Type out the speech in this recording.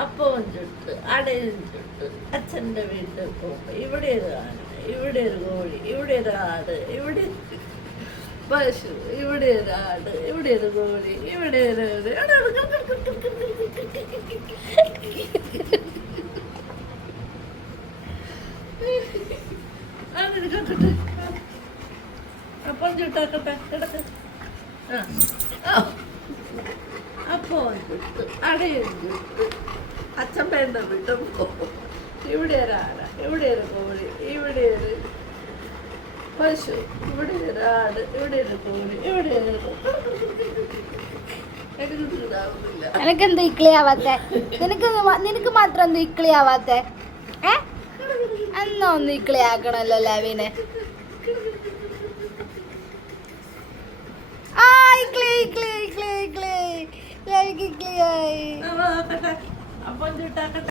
അപ്പവും ചുട്ട് അടയും ചുട്ട് അച്ഛൻ്റെ വീട്ടിൽ പോകുമ്പോൾ ഇവിടെ ഒരു ആന, ഇവിടെ ഒരു കോഴി, ഇവിടെ ഒരു ആട്, ഇവിടെ പശു, ഇവിടെ ഒരു ആട്, ഇവിടെ ഒരു കോഴി, ഇവിടെ ഒരു അതിരിക്കട്ടെ. അപ്പം ചുട്ടാക്കട്ടെ കിടക്ക്. അപ്പവും ചുട്ട് അടയും ചുട്ട് അച്ഛൻ വേണ്ട വിട്ടു പോകും. ഇവിടെ ഒരു ആന, ഇവിടെ ഒരു കോഴി, ഇവിടെ ഒരു പശു, ഇവിടെ ഒരു ആട്, ഇവിടെ ഒരു കോഴി, ഇവിടെ ഒരു എനക്കെന്താ ഇക്ലിയാവാത്ത? നിനക്ക് മാത്രം എന്താ ഇക്ലിയാവാത്ത? എന്നാ ഒന്ന് ഇക്ലിയാക്കണല്ലോ ലാവിനെ. ആ ഇക്ലി ഇക്ലി ഇക്ലി ഇക്ലി ഇക്ലി ഇക്ലി. അപ്പം ചുട്ടാക്കട്ടെ.